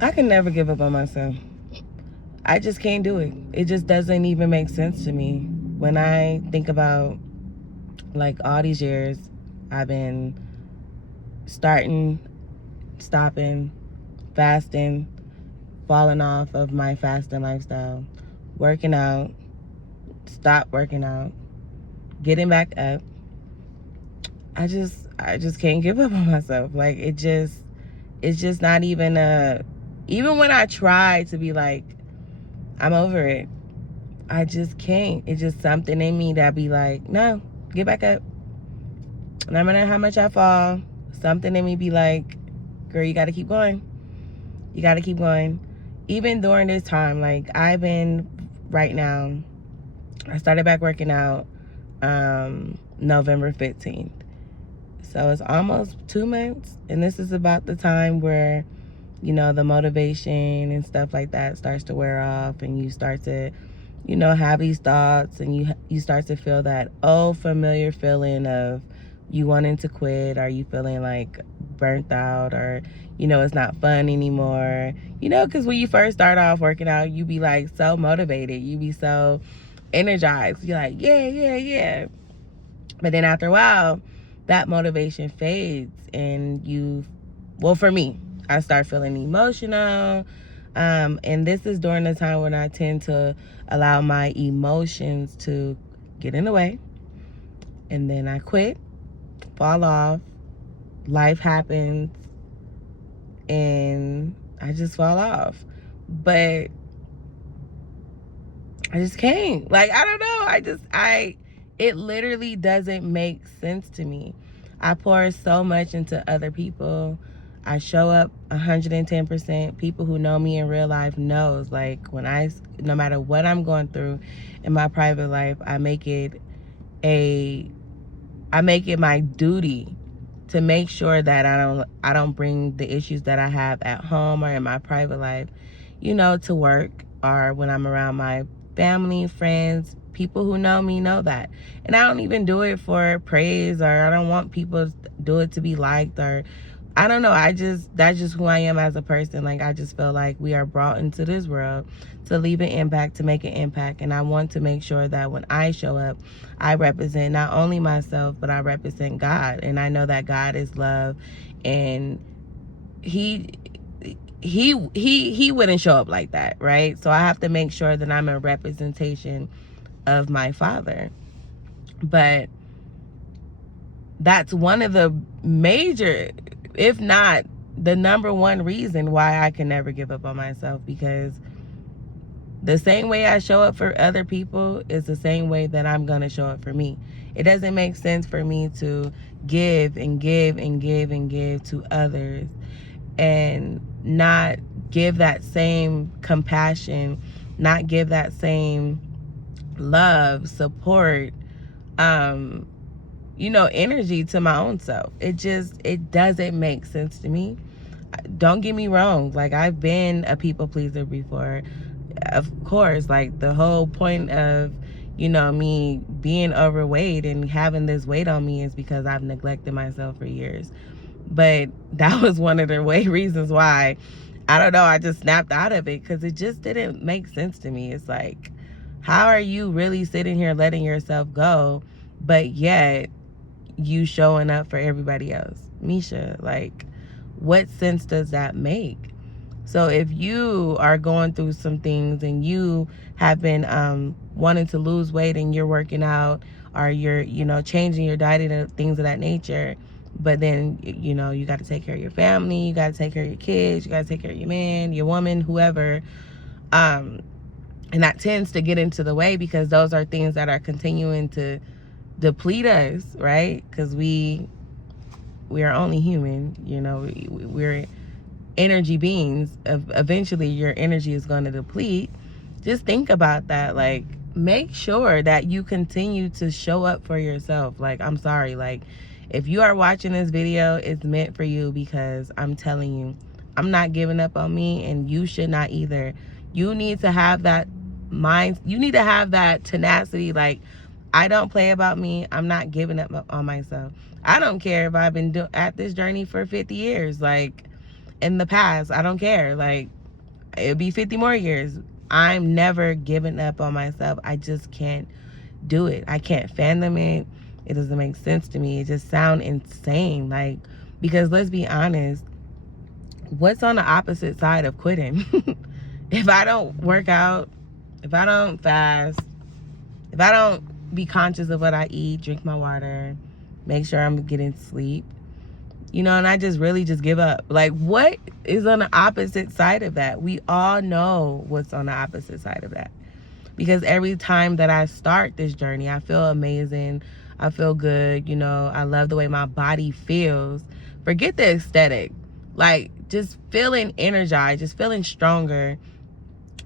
I can never give up on myself. I just can't do it. It just doesn't even make sense to me. When I think about like all these years I've been starting, stopping, fasting, falling off of my fasting lifestyle, working out, stop working out, getting back up. I just can't give up on myself. Like it's just not even even when I try to be like, I'm over it, I just can't. It's just something in me that be like, no, get back up. No matter how much I fall, something in me be like, girl, you gotta keep going. You gotta keep going. Even during this time, like I've been right now, I started back working out November 15th. So it's almost 2 months. And this is about the time where, you know, the motivation and stuff like that starts to wear off, and you start to, you know, have these thoughts, and you start to feel that old familiar feeling of you wanting to quit, or you feeling like burnt out, or, you know, it's not fun anymore. You know, because when you first start off working out, you be like so motivated, you be so energized, you're like, yeah, yeah, yeah. But then after a while, that motivation fades, and well, for me, I start feeling emotional. And this is during the time when I tend to allow my emotions to get in the way. And then I quit, fall off, life happens, and I just fall off. But I just can't. Like, I don't know. It literally doesn't make sense to me. I pour so much into other people. I show up 110%. People who know me in real life knows, like, no matter what I'm going through in my private life, a, I make it my duty to make sure that I don't bring the issues that I have at home or in my private life, you know, to work, or when I'm around my family, friends, people who know me know that. And I don't even do it for praise, or I don't want people to do it to be liked, or I don't know. That's just who I am as a person. Like, I just feel like we are brought into this world to leave an impact, to make an impact. And I want to make sure that when I show up, I represent not only myself, but I represent God. And I know that God is love, and he he wouldn't show up like that, right? So I have to make sure that I'm a representation of my Father. But that's one of the major, if not the number one reason why I can never give up on myself, because the same way I show up for other people is the same way that I'm going to show up for me. It doesn't make sense for me to give and give and give and give to others and not give that same compassion, not give that same love, support, you know, energy to my own self. It doesn't make sense to me. Don't get me wrong. Like, I've been a people pleaser before. Of course, like, the whole point of, you know, me being overweight and having this weight on me is because I've neglected myself for years. But that was one of the reasons why, I don't know, I just snapped out of it, because it just didn't make sense to me. It's like, how are you really sitting here letting yourself go, but yet you showing up for everybody else? Misha, like, what sense does that make? So if you are going through some things, and you have been wanting to lose weight, and you're working out, or you're, you know, changing your diet and things of that nature, but then, you know, you got to take care of your family, you got to take care of your kids, you got to take care of your man, your woman, whoever, and that tends to get into the way, because those are things that are continuing to deplete us, right? Because we are only human, you know. We're energy beings. Eventually your energy is going to deplete. Just think about that. Like, make sure that you continue to show up for yourself. Like, I'm sorry, like, if you are watching this video, it's meant for you, because I'm telling you, I'm not giving up on me, and you should not either. You need to have that mind, you need to have that tenacity. Like, I don't play about me. I'm not giving up on myself. I don't care if I've been at this journey for 50 years. Like, in the past. I don't care. Like, it'll be 50 more years. I'm never giving up on myself. I just can't do it. I can't fathom it. It doesn't make sense to me. It just sounds insane. Like, because let's be honest, what's on the opposite side of quitting? If I don't work out, if I don't fast, if I don't be conscious of what I eat, drink my water, make sure I'm getting sleep, you know, and I just really just give up. Like, what is on the opposite side of that? We all know what's on the opposite side of that. Because every time that I start this journey, I feel amazing. I feel good. You know, I love the way my body feels. Forget the aesthetic. Like, just feeling energized, just feeling stronger,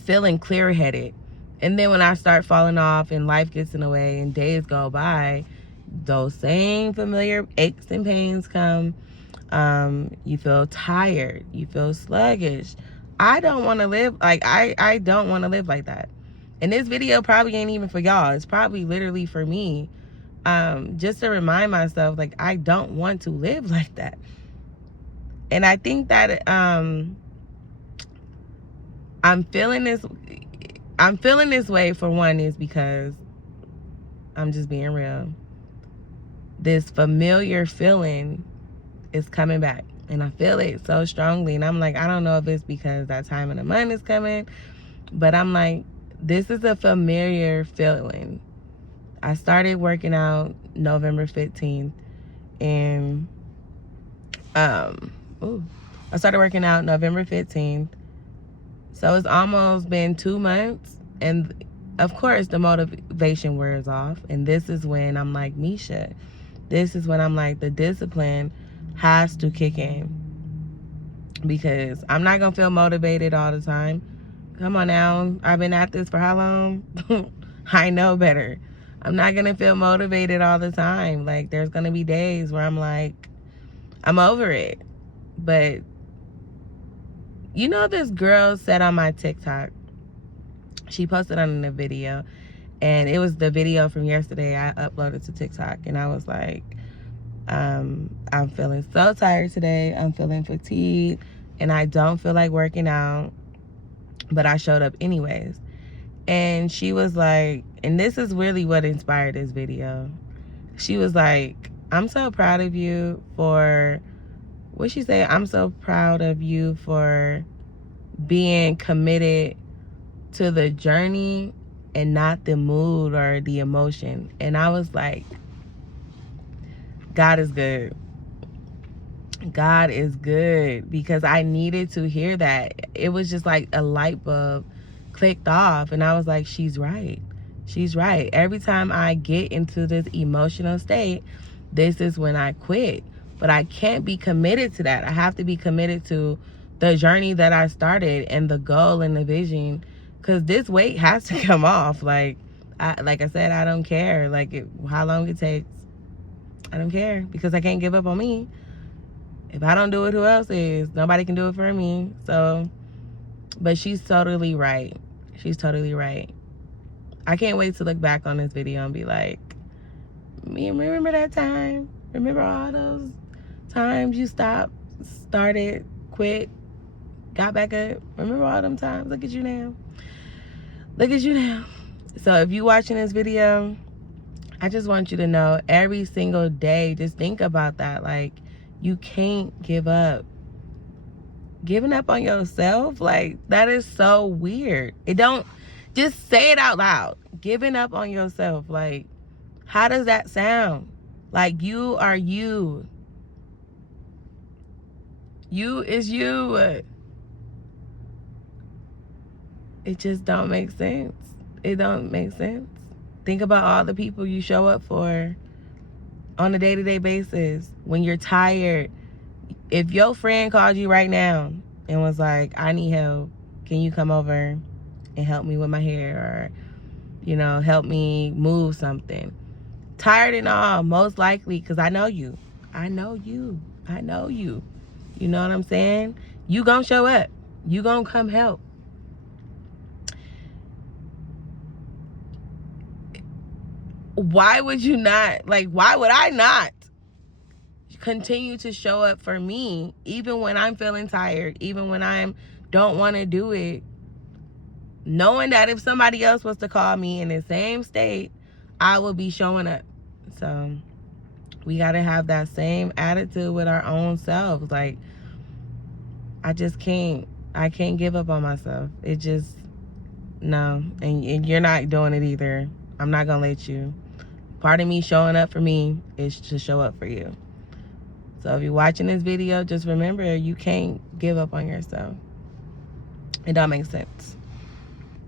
feeling clear-headed. And then when I start falling off and life gets in the way and days go by, those same familiar aches and pains come. You feel tired. You feel sluggish. I don't want to live like I don't want to live like that. And this video probably ain't even for y'all. It's probably literally for me. Just to remind myself, like, I don't want to live like that. And I think that I'm feeling this way, for one, is because I'm just being real. This familiar feeling is coming back, and I feel it so strongly. And I'm like, I don't know if it's because that time of the month is coming, but I'm like, this is a familiar feeling. I started working out November 15th, and I started working out November 15th. So it's almost been 2 months, and of course the motivation wears off. And this is when I'm like, Misha, this is when I'm like, the discipline has to kick in, because I'm not gonna feel motivated all the time. Come on now, I've been at this for how long? I know better. I'm not gonna feel motivated all the time. Like, there's gonna be days where I'm like, I'm over it. But you know, this girl said on my TikTok, she posted on the video, and it was the video from yesterday I uploaded to TikTok, and I was like, I'm feeling so tired today. I'm feeling fatigued, and I don't feel like working out, but I showed up anyways. And she was like, and this is really what inspired this video. She was like, I'm so proud of you for, what'd she say? I'm so proud of you for being committed to the journey and not the mood or the emotion. And I was like, God is good. God is good, because I needed to hear that. It was just like a light bulb clicked off, and I was like, she's right. She's right. Every time I get into this emotional state, this is when I quit. But I can't be committed to that. I have to be committed to the journey that I started and the goal and the vision, because this weight has to come off. Like I said, I don't care how long it takes. I don't care, because I can't give up on me. If I don't do it, who else is? Nobody can do it for me. So, but she's totally right. She's totally right. I can't wait to look back on this video and be like, remember that time? Remember all those times you stopped, started, quit, got back up? Remember all them times? Look at you now. Look at you now. So if you're watching this video, I just want you to know, every single day, just think about that. Like, you can't give up. Giving up on yourself, like, that is so weird. Just say it out loud. Giving up on yourself. Like, how does that sound? Like, you are you. You is you. It just don't make sense. It don't make sense. Think about all the people you show up for on a day-to-day basis. When you're tired, if your friend called you right now and was like, I need help, can you come over and help me with my hair, or, you know, help me move something? Tired and all, most likely, because I know you. I know you. I know you. You know what I'm saying? You gonna show up. You gonna come help. Why would you not? Like, why would I not continue to show up for me, even when I'm feeling tired, even when I don't want to do it, knowing that if somebody else was to call me in the same state, I will be showing up. So we got to have that same attitude with our own selves. Like, I can't give up on myself. It just, no. And you're not doing it either. I'm not going to let you. Part of me showing up for me is to show up for you. So if you're watching this video, just remember, you can't give up on yourself. It don't make sense.